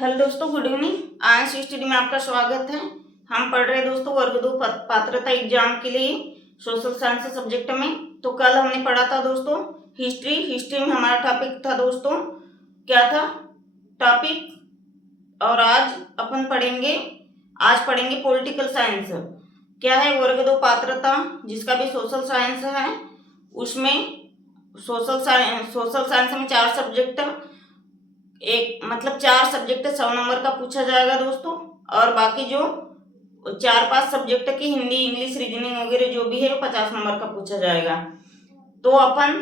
Hello दोस्तों, good evening. आंश study में आपका स्वागत है। हम पढ़ रहे हैं दोस्तों वर्ग 2 पात्रता एग्जाम के लिए सोशल साइंस सब्जेक्ट में। तो कल हमने पढ़ा था दोस्तों हिस्ट्री में हमारा टॉपिक था दोस्तों, क्या था टॉपिक। और आज पढ़ेंगे पॉलिटिकल साइंस। क्या है वर्ग 2 पात्रता, जिसका भी सोशल साइंस है। उसमें सोशल साइंस में 4 सब्जेक्ट, एक मतलब 4 सब्जेक्ट 100 नंबर का पूछा जाएगा दोस्तों। और बाकी जो 4-5 सब्जेक्ट की हिंदी, इंग्लिश, रीजनिंग वगैरह जो भी है वो 50 नंबर का पूछा जाएगा। तो अपन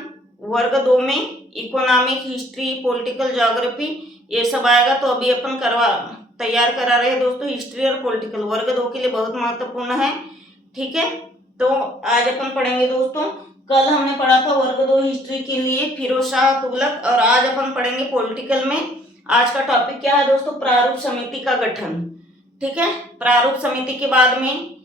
वर्ग 2 में इकोनॉमिक, हिस्ट्री, पॉलिटिकल, ज्योग्राफी ये सब आएगा। तो अभी अपन तैयार करा रहे हैं दोस्तों हिस्ट्री और पॉलिटिकल, वर्ग 2 के लिए बहुत महत्वपूर्ण है। ठीक है, तो आज अपन पढ़ेंगे दोस्तों। कल हमने पढ़ा था वर्ग 2 हिस्ट्री के लिए फिरोज शाह तुगलक, और आज अपन पढ़ेंगे पॉलिटिकल में। आज का टॉपिक क्या है दोस्तों? प्रारूप समिति का गठन। ठीक है, प्रारूप समिति के बाद में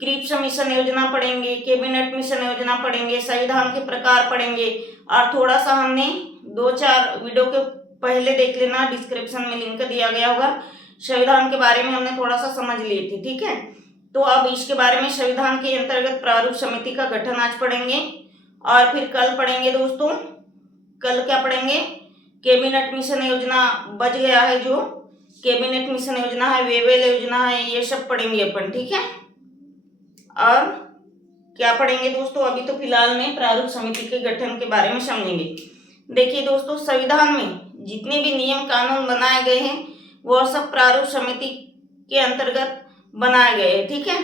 क्रिप्स मिशन योजना पढ़ेंगे, कैबिनेट मिशन योजना पढ़ेंगे, संविधान के प्रकार पढ़ेंगे। और थोड़ा सा हमने 2-4 वीडियो के पहले देख लेना, डिस्क्रिप्शन में लिंक दिया गया होगा। संविधान के बारे में हमने थोड़ा सा समझ लिए थे। ठीक है, तो अब इसके बारे में संविधान के अंतर्गत प्रारूप समिति का गठन आज पढ़ेंगे। और फिर कल पढ़ेंगे दोस्तों, कल क्या पढ़ेंगे? कैबिनेट मिशन योजना बच गया है, जो कैबिनेट मिशन योजना है, वेवेल योजना है, ये सब पढ़ेंगे अपन। ठीक है, और क्या पढ़ेंगे दोस्तों? अभी तो फिलहाल में प्रारूप समिति के गठन के बारे में समझेंगे। देखिए दोस्तों, संविधान में जितने भी नियम कानून बनाए गए हैं वह सब प्रारूप समिति के अंतर्गत बनाए गए हैं। ठीक है,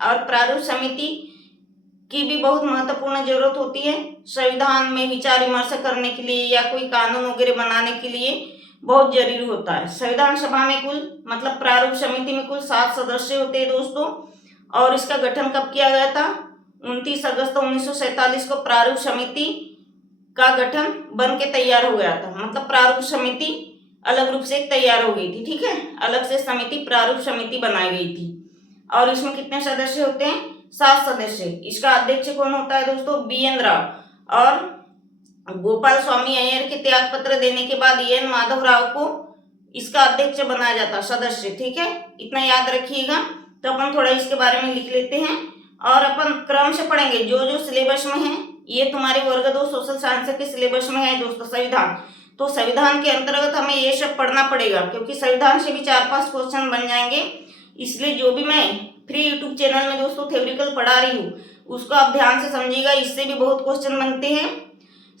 और प्रारूप समिति की भी बहुत महत्वपूर्ण जरूरत होती है संविधान में विचार विमर्श करने के लिए, या कोई कानून वगैरह बनाने के लिए बहुत जरूरी होता है। संविधान सभा में कुल मतलब प्रारूप समिति में कुल 7 सदस्य होते हैं दोस्तों। और इसका गठन कब किया गया था? 29 अगस्त 1947 को प्रारूप समिति का गठन बन के तैयार हो गया था। मतलब प्रारूप समिति अलग रूप से तैयार हो गई थी। ठीक है, अलग से समिति प्रारूप समिति बनाई गई थी। और इसमें कितने सदस्य होते हैं? 7 सदस्य। इसका अध्यक्ष कौन होता है दोस्तों? बी.एन. राव। और गोपाल स्वामी अय्यर के त्याग पत्र देने के बाद एन माधव राव को इसका अध्यक्ष बनाया जाता सदस्य। ठीक है, इतना याद रखिएगा। तो अपन थोड़ा इसके बारे में लिख लेते हैं और अपन क्रम से पढ़ेंगे जो जो सिलेबस में है। ये तुम्हारे वर्ग 2 सोशल साइंस के सिलेबस में है दोस्तों संविधान। तो संविधान के अंतर्गत हमें ये सब पढ़ना पड़ेगा, क्योंकि संविधान से भी 4-5 क्वेश्चन बन जाएंगे। इसलिए जो भी मैं फ्री यूट्यूब चैनल में दोस्तों थ्योरिटिकल पढ़ा रही हूँ उसको आप ध्यान से समझिएगा। इससे भी बहुत क्वेश्चन बनते हैं।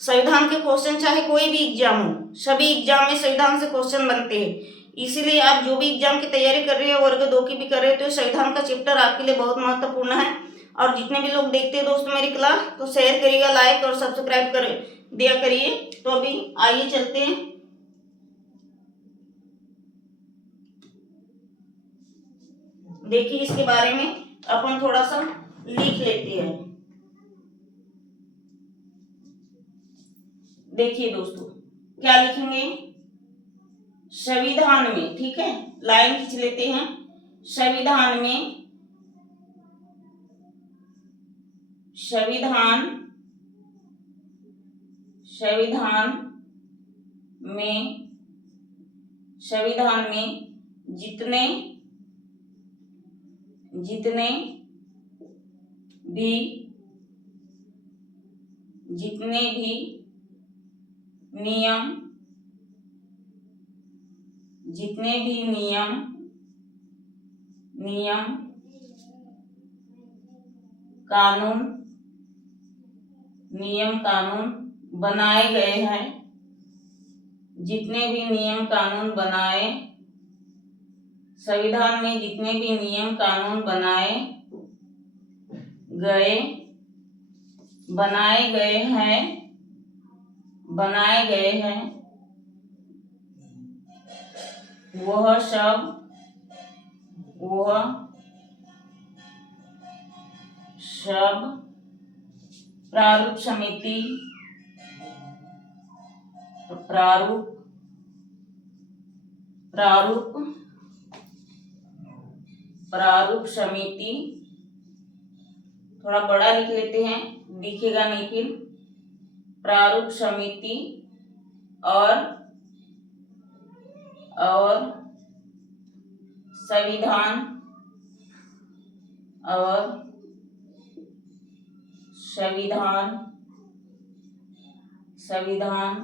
संविधान के क्वेश्चन चाहे कोई भी एग्जाम हो, सभी एग्जाम में संविधान से क्वेश्चन बनते हैं। इसीलिए आप जो भी एग्जाम की तैयारी कर रहे हो, वर्ग 2 की भी कर रहे हो, तो संविधान का चैप्टर आपके लिए बहुत महत्वपूर्ण है। और जितने भी लोग देखते हैं दोस्तों मेरी क्लास, तो शेयर करिएगा, लाइक और सब्सक्राइब कर दिया करिए। तो अभी आइए चलते हैं। देखिए इसके बारे में अपन थोड़ा सा लिख लेते हैं। देखिए दोस्तों क्या लिखेंगे संविधान में। ठीक है, लाइन खींच लेते हैं। संविधान में जितने भी नियम कानून बनाए गए हैं, संविधान में जितने भी नियम कानून बनाए गए हैं वह सब प्रारूप समिति थोड़ा बड़ा लिख लेते हैं, दिखेगा नहीं फिर। प्रारूप समिति और संविधान और संविधान संविधान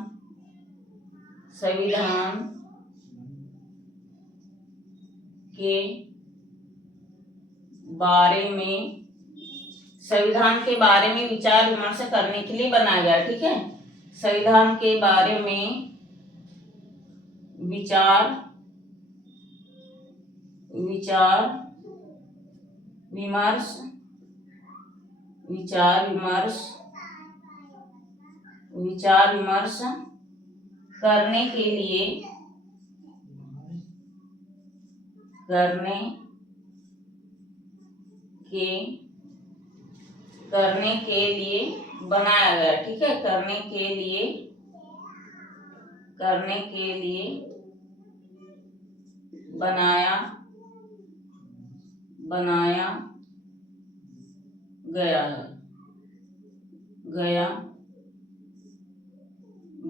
संविधान के बारे में विचार विमर्श करने के लिए बनाया गया। ठीक है, संविधान के बारे में विचार विमर्श करने के लिए बनाया गया। ठीक है, करने के लिए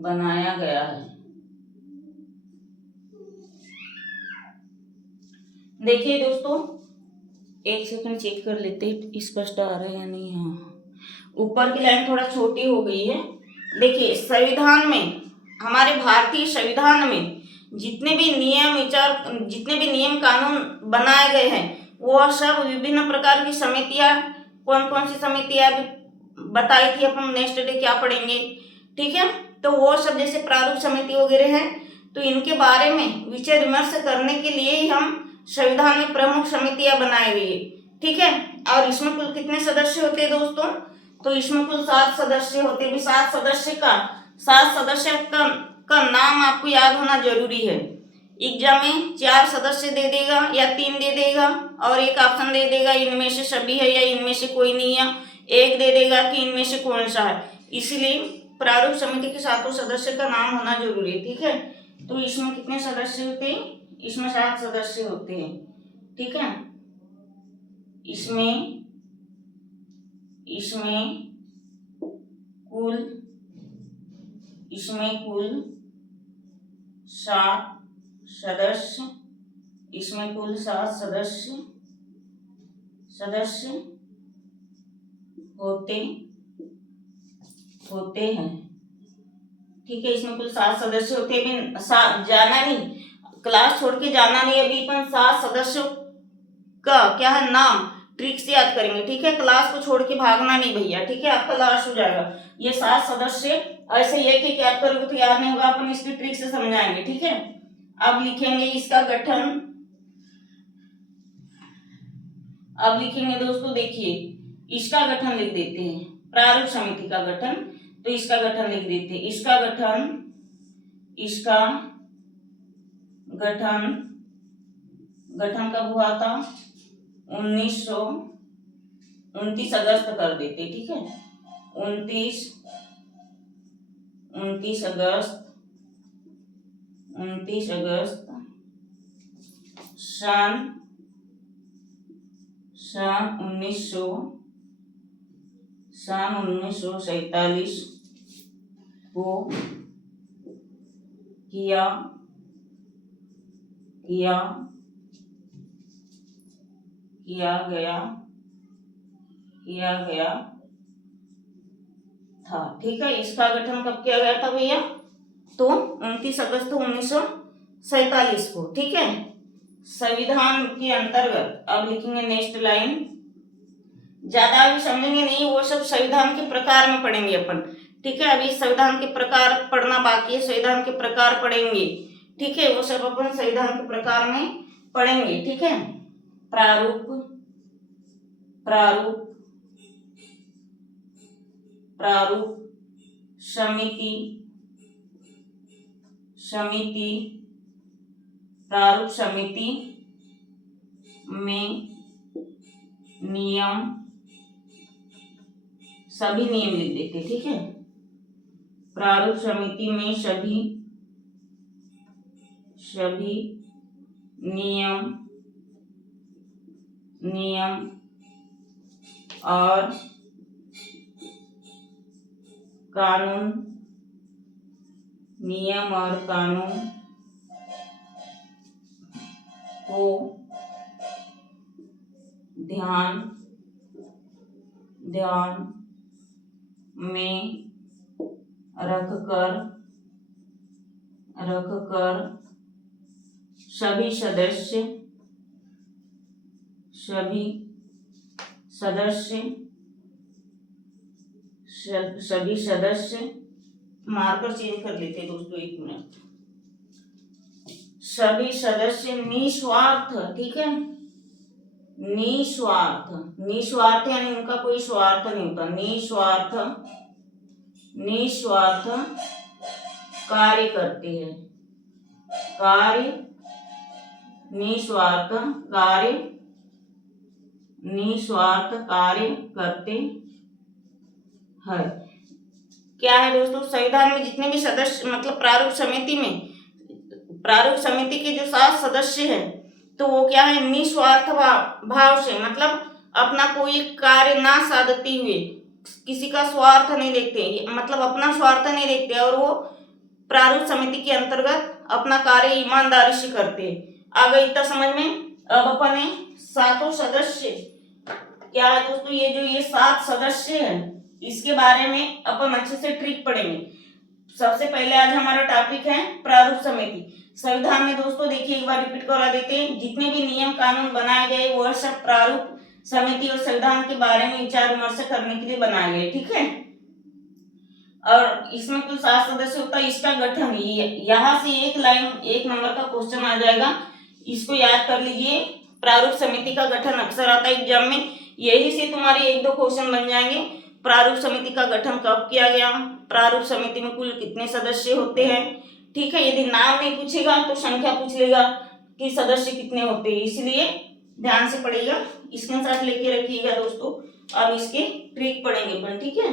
बनाया गया है। देखिए दोस्तों, एक सेकंड चेक कर लेते हैं स्पष्ट आ रहा है या नहीं। हाँ, ऊपर की लाइन थोड़ा छोटी हो गई है। देखिए, संविधान में, हमारे भारतीय संविधान में जितने भी नियम कानून बनाए गए हैं, वो सब विभिन्न प्रकार की समितियां, कौन कौन सी समितियां अभी बताई थी अपन, नेक्स्ट डे क्या पढ़ेंगे। ठीक है, तो वो सब जैसे प्रारूप समिति वगैरह है, तो इनके बारे में विचार विमर्श करने के लिए ही हम संविधान में प्रमुख समितियां बनाई गई है। ठीक है, और इसमें कुल कितने सदस्य होते हैं दोस्तों? तो इसमें कुल 7 सदस्य होते हैं। 7 सदस्य का नाम आपको याद होना जरूरी है। एग्जाम में 4 सदस्य दे देगा या 3 दे देगा और एक ऑप्शन दे देगा इनमें से सभी है या इनमें से कोई नहीं है, एक दे देगा कि इनमें से कौन सा है। इसलिए प्रारूप समिति के 7 सदस्य का नाम होना जरूरी है। ठीक है, तो इसमें कितने सदस्य होते हैं? इसमें 7 सदस्य होते हैं। ठीक है, इसमें कुल 7 सदस्य होते हैं। ठीक है, इसमें कुल 7 सदस्य होते हैं। जाना नहीं, क्लास छोड़ के जाना नहीं। अभी अपन 7 सदस्यों का क्या है नाम ट्रिक से याद करेंगे। ठीक है, क्लास को छोड़ के भागना नहीं भैया। ठीक है, आपका लॉस हो जाएगा। ये 7 सदस्य ऐसे एक याद करोगे तो याद नहीं होगा, अपन इसकी ट्रिक से समझाएंगे। ठीक है, अब लिखेंगे इसका गठन। अब लिखेंगे दोस्तों, देखिए इसका गठन लिख देते हैं, प्रारूप समिति का गठन। तो इसका गठन लिख देते हैं। इसका गठन कब हुआ था? 29 अगस्त कर देते। ठीक है, 29 अगस्त सन 1947 को किया गया था। ठीक है, इसका गठन कब किया गया था भैया? तो 29 अगस्त 1947 को। ठीक है, संविधान के अंतर्गत। अब लिखेंगे नेक्स्ट लाइन। ज्यादा भी समझेंगे नहीं, वो सब संविधान के प्रकार में पढ़ेंगे अपन। ठीक है, अभी संविधान के प्रकार पढ़ना बाकी है, संविधान के प्रकार पढ़ेंगे। ठीक है, वो सब अपन संविधान के प्रकार में पढ़ेंगे। ठीक है, प्रारूप समिति में सभी नियम लिख देते। ठीक है, प्रारूप समिति में सभी नियम और कानून को ध्यान ध्यान में रखकर सभी सदस्य मार्कर चेंज कर लेते हैं दोस्तों, 1 मिनट। सभी सदस्य निस्वार्थ, ठीक है, निस्वार्थ यानी उनका कोई स्वार्थ नहीं होता, निस्वार्थ कार्य करते हैं, निस्वार्थ कार्य करते हैं। क्या है दोस्तों, संविधान में जितने भी सदस्य मतलब प्रारूप समिति के जो 7 सदस्य हैं, तो वो क्या है, निस्वार्थ भाव से, मतलब अपना कोई कार्य ना साधते हुए, किसी का स्वार्थ नहीं देखते, मतलब अपना स्वार्थ नहीं देखते, और वो प्रारूप समिति के अंतर्गत अपना कार्य ईमानदारी से करते। आ गई इतना समझ में। अब अपने 7 सदस्य क्या है दोस्तों, ये 7 सदस्य हैं, इसके बारे में अपन अच्छे से ट्रिक पढ़ेंगे। सबसे पहले आज हमारा टॉपिक है प्रारूप समिति। संविधान में दोस्तों देखिए, एक बार रिपीट करा देते हैं, जितने भी नियम कानून बनाए गए वह सब प्रारूप समिति और संविधान के बारे में विचार विमर्श करने के लिए बनाए गए, ठीक है। और इसमें कुल 7 सदस्य होता है। इसका गठन, यहाँ से एक लाइन 1 नंबर का क्वेश्चन आ जाएगा, इसको याद कर लीजिए। प्रारूप समिति का गठन अक्सर आता है एग्जाम में, यही से तुम्हारे 1-2 क्वेश्चन बन जाएंगे। प्रारूप समिति का गठन कब किया गया, प्रारूप समिति में कुल कितने सदस्य होते हैं, ठीक है। यदि नाम नहीं पूछेगा तो संख्या पूछ लेगा कि सदस्य कितने होते हैं, इसलिए ध्यान से पढ़िएगा, स्क्रीनशॉट लेके रखिएगा दोस्तों। अब इसके ट्रिक पढ़ेंगे अपन, ठीक है।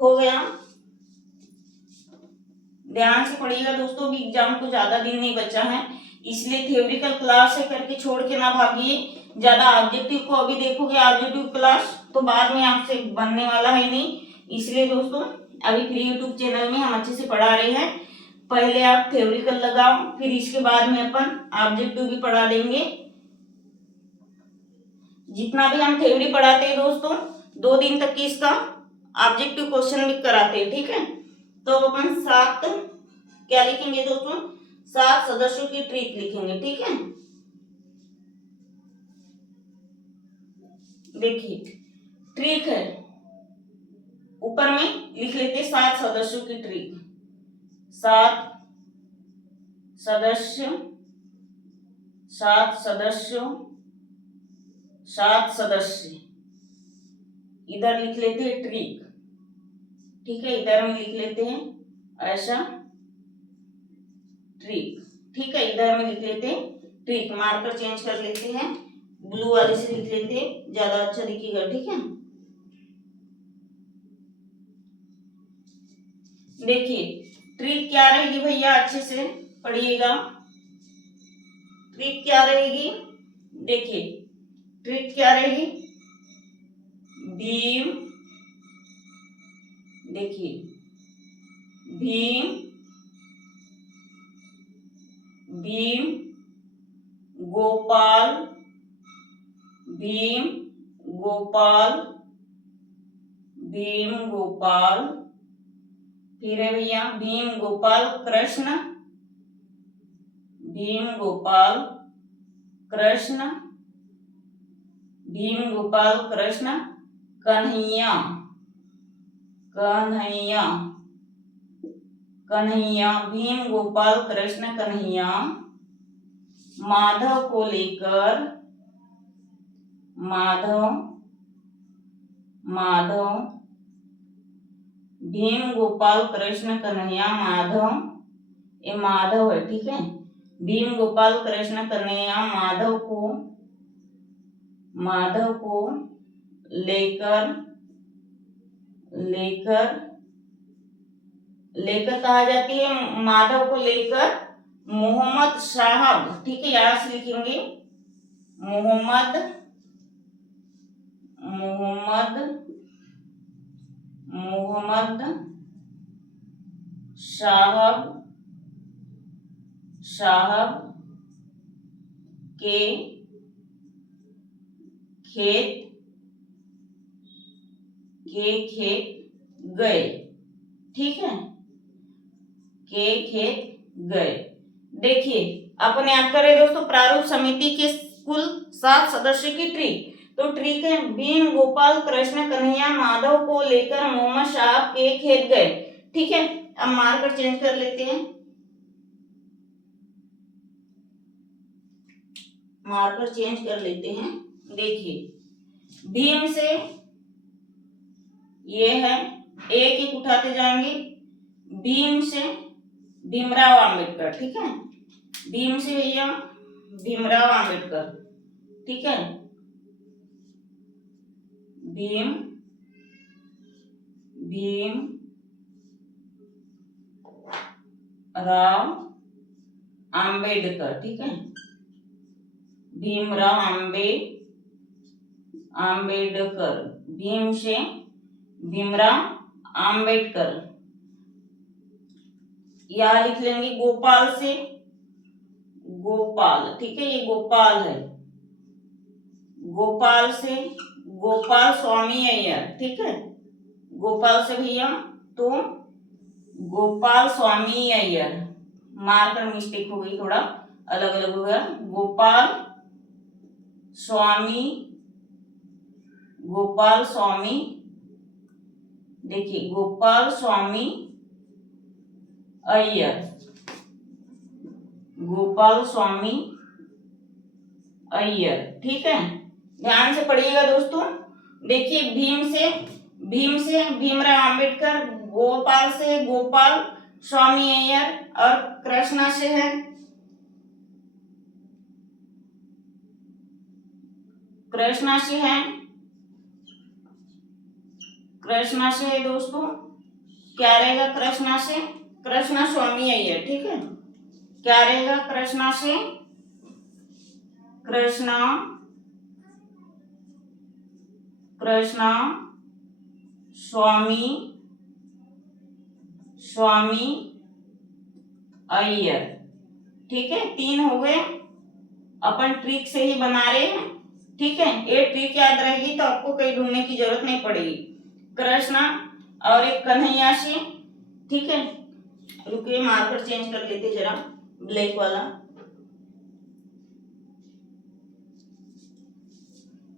हो गया, ध्यान से पढ़िएगा दोस्तों, भी एग्जाम को ज्यादा दिन नहीं बचा है, इसलिए थ्योरिकल क्लास है करके छोड़ के ना भागिए। ज्यादा ऑब्जेक्टिव को अभी देखोगे, ऑब्जेक्टिव क्लास तो बाद में आपसे बनने वाला है नहीं, इसलिए दोस्तों अभी फ्री यूट्यूब चैनल में हम अच्छे से पढ़ा रहे हैं। पहले आप थ्योरिकल लगाओ, फिर इसके बाद में अपन ऑब्जेक्टिव भी पढ़ा देंगे। जितना भी हम थ्योरी पढ़ाते हैं दोस्तों, 2 दिन तक की इसका ऑब्जेक्टिव क्वेश्चन भी कराते हैं, ठीक है। तो अपन 7 क्या लिखेंगे दोस्तों, 7 सदस्यों की ट्रिक लिखेंगे, ठीक है। देखिए ट्रिक है, ऊपर में लिख लेते 7 सदस्यों की ट्रिक। 7 सदस्य इधर लिख लेते हैं ट्रिक, ठीक है। इधर में लिख लेते हैं ऐसा ट्रिक, ठीक है। इधर में लिख लेते हैं ट्रिक, मार्कर चेंज कर लेते हैं, ब्लू वाले से लिख लेते हैं, ज्यादा अच्छा दिखेगा, ठीक है। देखिए ट्रिक क्या रहेगी भैया, अच्छे से पढ़िएगा। ट्रिक क्या रहेगी, देखिए ट्रिक क्या रहेगी, भीम, देखिए भीम गोपाल, भीम गोपाल, फिर है भैया भीम गोपाल कृष्ण, भीम गोपाल कृष्ण कन्हैया, भीम गोपाल कृष्ण कन्हैया, माधव को लेकर, भीम गोपाल कृष्ण कन्हैया माधव, ये माधव है, ठीक है। भीम गोपाल कृष्ण कन्हैया माधव को लेकर कहा जाती है, माधव को लेकर मोहम्मद साहब, ठीक है, यहां से लिखेंगे मोहम्मद साहब साहब के खेत गए। ठीक है, के खेत गए। देखिए अपन याद करें दोस्तों, प्रारूप समिति के कुल 7 सदस्यों की ट्रिक। तो ट्रिक है, भीम, गोपाल, कृष्ण, कन्हैया, माधव को लेकर मोहम्मद साहब के खेत गए। ठीक है, अब मार्कर चेंज कर लेते हैं, मार्कर चेंज कर लेते हैं। देखिए भीम से ये है, एक एक उठाते जाएंगे। भीम से भीमराव अंबेडकर। ठीक है, भीम से भैया भीमराव अंबेडकर। ठीक है, भीम राव अंबेडकर। ठीक है, भीमराव अंबेडकर। भीम से भीमराव अंबेडकर। यहां लिख लेंगे गोपाल से गोपाल। ठीक है, ये गोपाल है। गोपाल से गोपाल स्वामी अय्यर। ठीक है, गोपाल से भैया तो गोपाल स्वामी अय्यर। मार्कर मिस्टेक हो गई, थोड़ा अलग अलग हो गया। गोपाल स्वामी, देखिए गोपाल स्वामी अय्यर, गोपाल स्वामी अय्यर। ठीक है, ध्यान से पढ़िएगा दोस्तों। देखिए भीम से भीमराव अंबेडकर, गोपाल से गोपाल स्वामी अय्यर और कृष्णा से है कृष्णा से है दोस्तों, क्या रहेगा कृष्णा से? कृष्णा स्वामी अय्यर। ठीक है, क्या रहेगा कृष्णा से? कृष्णा स्वामी अय्यर। ठीक है, 3 हो गए। अपन ट्रिक से ही बना रहे हैं। ठीक है, ये ट्रिक याद रहेगी तो आपको कहीं ढूंढने की जरूरत नहीं पड़ेगी। कृष्णा और एक कन्हैया से। ठीक है, रुकिए मार्कर चेंज कर लेते जरा, ब्लैक वाला।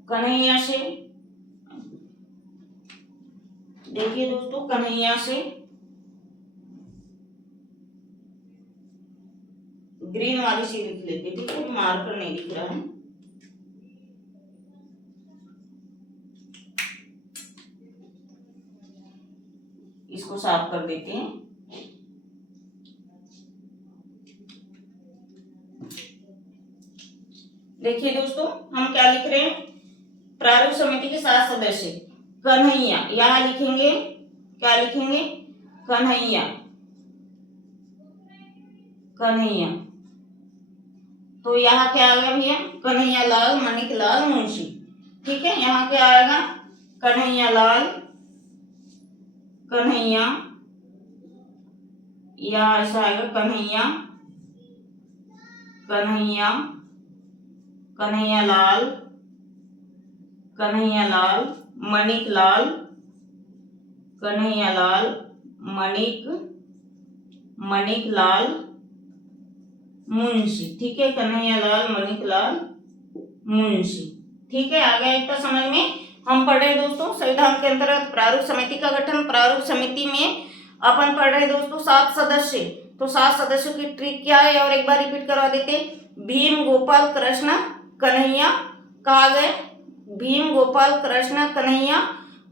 कन्हैया से, देखिए दोस्तों कन्हैया से ग्रीन वाली से लिख लेते। ठीक है, मार्कर नहीं दिख रहा है। इसको साफ कर देते हैं। देखिए दोस्तों हम क्या लिख रहे हैं, प्रारूप समिति के 7 सदस्य। कन्हैया यहां लिखेंगे, क्या लिखेंगे? कन्हैया। तो यहाँ क्या आएगा भैया? कन्हैया लाल, मणिक लाल, मुंशी। ठीक है, यहाँ क्या आएगा? कन्हैया लाल, यहाँ ऐसा आएगा कन्हैया लाल, मणिक लाल, मणिक लाल, मुंशी। ठीक है, कन्हैया लाल, मणिक लाल, मुंशी। ठीक है, आ गया इतना समझ में। हम पढ़ रहे दोस्तों संविधान के अंतर्गत प्रारूप समिति का गठन। प्रारूप समिति में अपन पढ़ रहे दोस्तों 7 सदस्य। तो 7 सदस्यों की ट्रिक क्या है और एक बार रिपीट करवा देते। भीम, गोपाल, कृष्ण, कन्हैया कहा गए। भीम, गोपाल, कृष्ण, कन्हैया,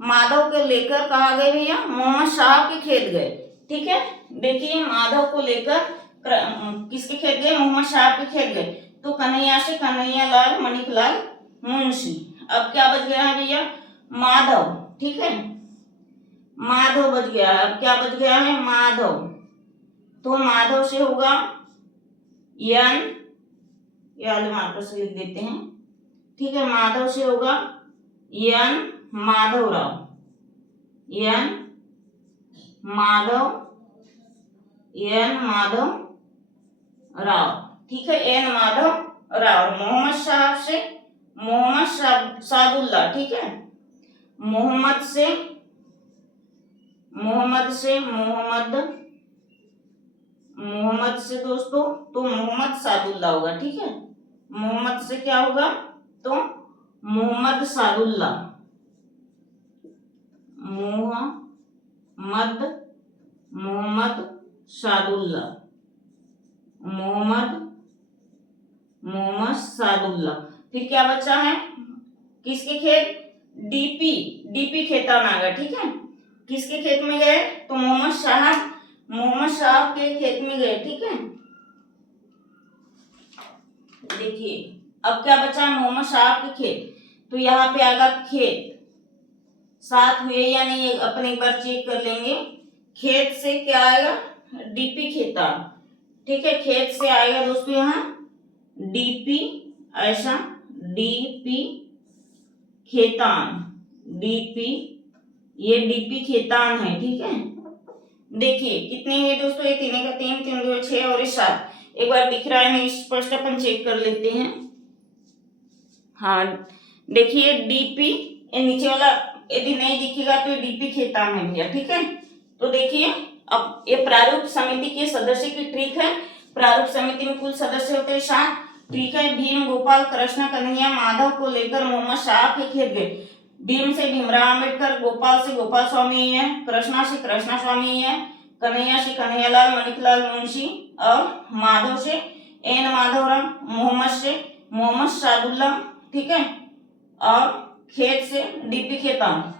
माधव को लेकर कहा गए भैया मोहम्मद साहब के खेत गए। ठीक है, देखिए माधव को लेकर किसके खेत गए? मोहम्मद साहब के खेत गए। तो कन्हैया से कन्हैया लाल, मणिक लाल, मुंशी। अब क्या बच गया है भैया? माधव। ठीक है, माधव बच गया है। अब क्या बच गया है? माधव। तो माधव से होगा यन, वाले मार्कर से लिख देते हैं। ठीक है, माधव से होगा यन माधवराव, राव, ठीक है, एन माधव राव। मोहम्मद शाह से मोहम्मद सादुल्ला, ठीक है, मोहम्मद से दोस्तों तो मोहम्मद सादुल्ला होगा, ठीक है, मोहम्मद से क्या होगा तो मोहम्मद सादुल्ला, मोहम्मद सादुल्ला, मोहम्मद सादुल्ला। फिर क्या बचा है, किसके खेत, डीपी खेतान आ गया, ठीक है, किसके खेत में गए तो मोहम्मद शाह के खेत में गए, ठीक है। देखिए अब क्या बचा, मोहम्मद शाह के खेत, तो यहाँ पे आएगा खेत, साथ हुए या नहीं अपन एक बार चेक कर लेंगे। खेत से क्या आएगा, डीपी खेतान, ठीक है, खेत से आएगा दोस्तों यहाँ डीपी, ऐसा डीपी खेतान, ये डीपी खेतान है, ठीक है। देखिए कितने हैं दोस्तों, ये तीन का 3, 3 2 6 और 7, एक बार दिख रहा है नहीं स्पष्ट, अपन चेक कर लेते हैं। हाँ देखिए डीपी, ये नीचे वाला यदि नहीं दिखेगा तो ये डीपी खेतान है भैया, ठीक है। तो देखिए अब ये प्रारूप समिति के सदस्य की ट्रिक है। प्रारूप समिति में कुल सदस्य होते हैं 7, ठीक है। भीम, गोपाल, कृष्ण, कन्हैया, माधव को लेकर मोहम्मद शाह के खेत गए। भीम से भीमराव अम्बेडकर, गोपाल से गोपाल स्वामी है, कृष्णा से कृष्णा स्वामी है, कन्हैया से कन्हैयालाल मणिकलाल मुंशी और माधव से एन माधवराव, मोहम्मद से मोहम्मद सादुल्ला, ठीक है, और खेत से डीपी खेतान,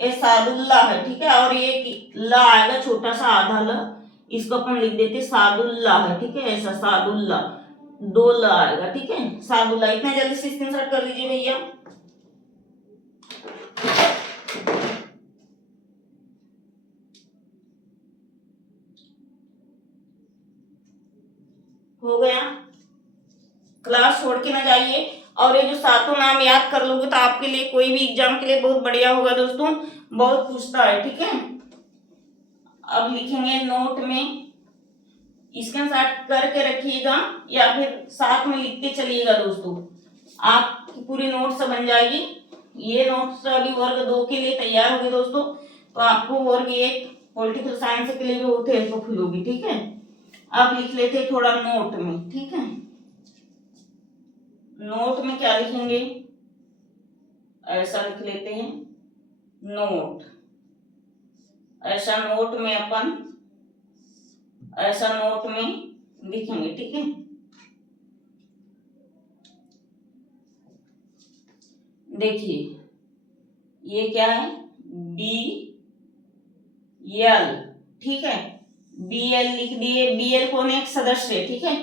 ये सादुल्ला है, ठीक है। और ये ला आएगा छोटा सा आधा ल, इसको अपन लिख देते सादुल्ला है, ठीक है, ऐसा सादुल्ला, 2 ल आएगा, ठीक है, सादुल्ला। इतना जल्दी से स्क्रीनशॉट कर लीजिए भैया। हो गया, क्लास छोड़ के ना जाइए, और ये जो 7 नाम याद कर लोगे तो आपके लिए कोई भी एग्जाम के लिए बहुत बढ़िया होगा दोस्तों, बहुत पूछता है, ठीक है। अब लिखेंगे नोट में, स्क्रीनशॉट करके रखिएगा या फिर साथ में लिखते चलिएगा दोस्तों, आपकी पूरी नोट्स बन जाएगी। ये नोट्स अभी वर्ग 2 के लिए तैयार होगी दोस्तों, तो आपको वर्ग 1 पॉलिटिकल साइंस के लिए भी होते हैं तो फुल होगी, ठीक है। अब लिख लेते हैं थोड़ा नोट में, ठीक है। नोट में क्या लिखेंगे, ऐसा लिख लेते हैं नोट, ऐसा नोट में अपन ऐसा नोट में लिखेंगे, ठीक है। देखिए ये क्या है, बी एल, ठीक है, बी एल लिख दिए। बी एल कौन है, एक सदस्य है, ठीक है।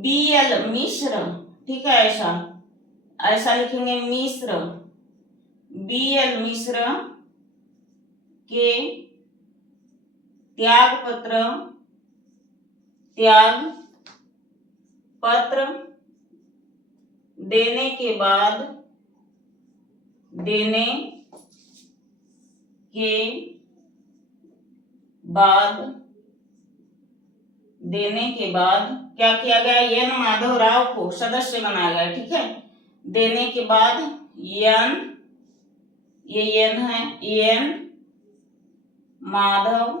बी एल मिश्र, ठीक है, ऐसा लिखेंगे मिश्र, बी एल मिश्र के त्याग पत्र देने के बाद क्या किया गया, एन माधव राव को सदस्य बनाया गया, ठीक है। देने के बाद एन, ये एन है, एन माधव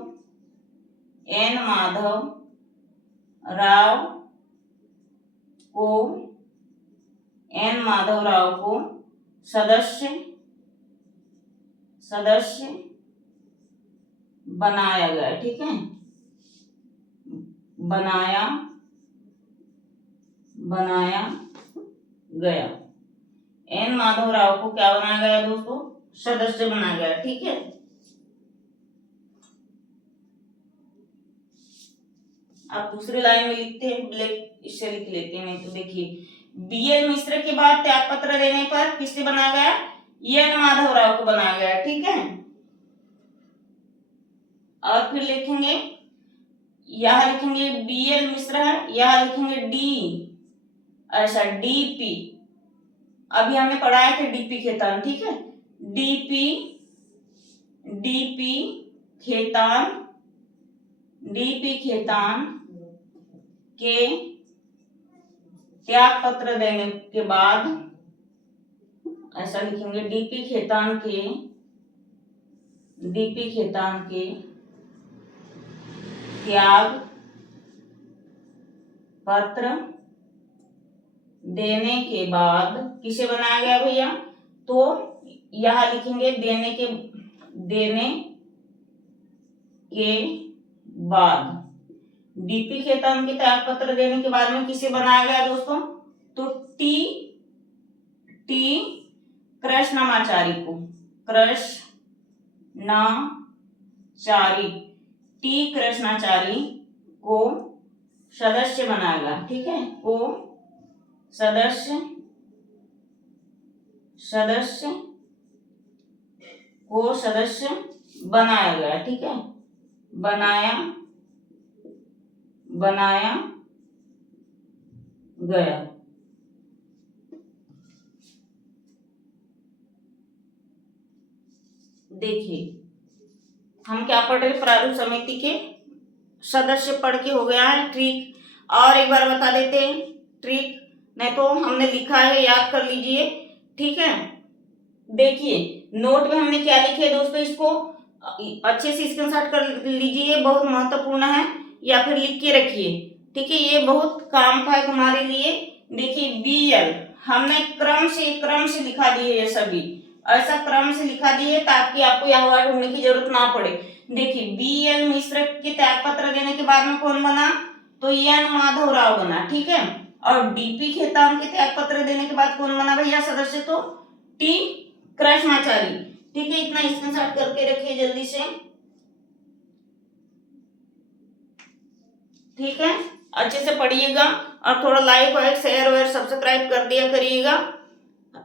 राव को सदस्य बनाया गया, ठीक है, बनाया गया। एन माधव राव को क्या बनाया गया दोस्तों, सदस्य बनाया गया, ठीक है। आप दूसरी लाइन में लिखते हैं, ब्लैक इससे लिख लेते हैं, नहीं तो देखिए बीएल मिश्र के बाद त्याग पत्र देने पर किससे बनाया गया, एन माधव राव को बनाया गया, ठीक है। और फिर लिखेंगे, यहां लिखेंगे बीएल मिश्र है, यहां लिखेंगे डी, ऐसा डीपी, अभी हमने पढ़ा है कि डीपी खेतान, ठीक है, डीपी खेतान के त्याग पत्र देने के बाद, ऐसा लिखेंगे, डीपी खेतान के त्याग पत्र देने के बाद किसे बनाया गया भैया, तो यहां लिखेंगे देने के बाद, डीपी खेतान के त्याग पत्र देने के बाद में किसे बनाया गया दोस्तों, तो टी कृष्णमाचारी को सदस्य बनाएगा। ठीक है, को सदस्य बनाया गया। ठीक है, बनाया गया। देखिए हम क्या पढ़ रहे, प्रारूप समिति के सदस्य पढ़ के हो गया है। ट्रिक और एक बार बता देते हैं, ट्रिक नहीं तो हमने लिखा है, याद कर लीजिए। ठीक है, देखिए नोट में हमने क्या लिखे है दोस्तों, इसको अच्छे से स्क्रीनशॉट कर लीजिए, बहुत महत्वपूर्ण है, या फिर लिख के रखिए। ठीक है, ये बहुत काम का है तुम्हारे लिए। देखिए BL हमने क्रम से लिखा दिए, ये सभी ऐसा क्रम से लिखा दिए ताकि आपको यह वर्ड ढूंढने की जरूरत ना पड़े। देखिए BL मिश्र के त्याग पत्र देने के बाद में कौन बना, तो एन माधव राव बना। ठीक है, और डीपी खेतान के त्याग पत्र देने के बाद कौन बना भैया सदस्य, तो टी कृष्णाचारी। ठीक है, इतना स्क्रीनशॉट करके रखिए जल्दी से। ठीक है, अच्छे से पढ़िएगा और थोड़ा लाइक और शेयर सब्सक्राइब कर दिया करिएगा।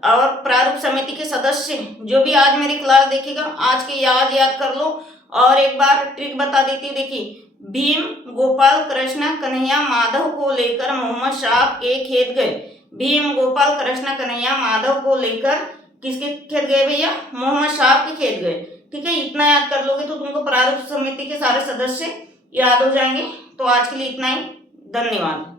और प्रारूप समिति के सदस्य जो भी आज मेरी क्लास देखेगा, आज के याद कर लो। और एक बार ट्रिक बता देती हूँ। देखिए भीम गोपाल कृष्ण कन्हैया माधव को लेकर मोहम्मद शाह के खेत गए। भीम गोपाल कृष्ण कन्हैया माधव को लेकर किसके खेत गए भैया, मोहम्मद शाह के खेत गए। ठीक है, इतना याद कर लोगे तो तुमको प्रारूप समिति के सारे सदस्य याद हो जाएंगे। तो आज के लिए इतना ही, धन्यवाद।